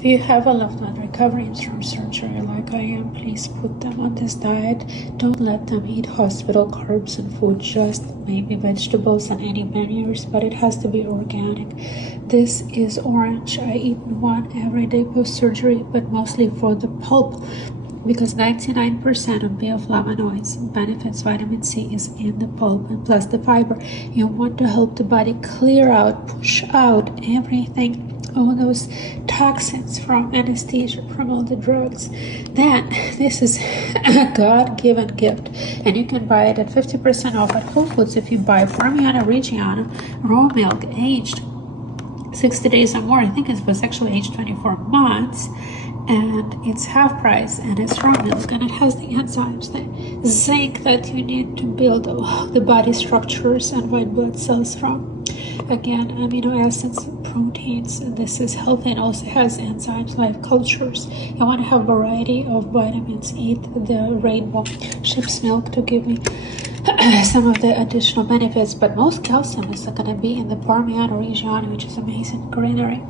If you have a loved one recovering from surgery like I am, please put them on this diet. Don't let them eat hospital carbs and food, just maybe vegetables and any manures, but it has to be organic. This is orange. I eat one every day post-surgery, but mostly for the pulp, because 99% of bioflavonoids, benefits vitamin C, is in the pulp, and plus the fiber. You want to help the body clear out, push out everything, all those toxins from anesthesia, from all the drugs. Then this is a God-given gift, and you can buy it at 50% off at Whole Foods if you buy Parmigiano Reggiano raw milk aged 60 days or more. I think it was actually aged 24 months, and it's half price, and it's raw milk, and it has the enzymes, the zinc that you need to build the body structures and white blood cells from. Again, amino acids, proteins, and this is healthy, and also has enzymes, live cultures. You want to have variety of vitamins. Eat the rainbow ship's milk to give me some of the additional benefits, but most calcium is going to be in the Parmigiano Reggiano, which is amazing. Greenery,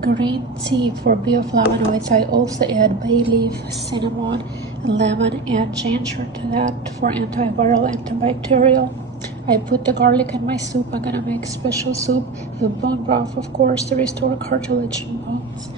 green tea for bioflavonoids. I also add bay leaf, cinnamon, lemon, and ginger to that for antiviral, antibacterial. I put the garlic in my soup. I'm gonna make special soup, the bone broth, of course, to restore cartilage and bones.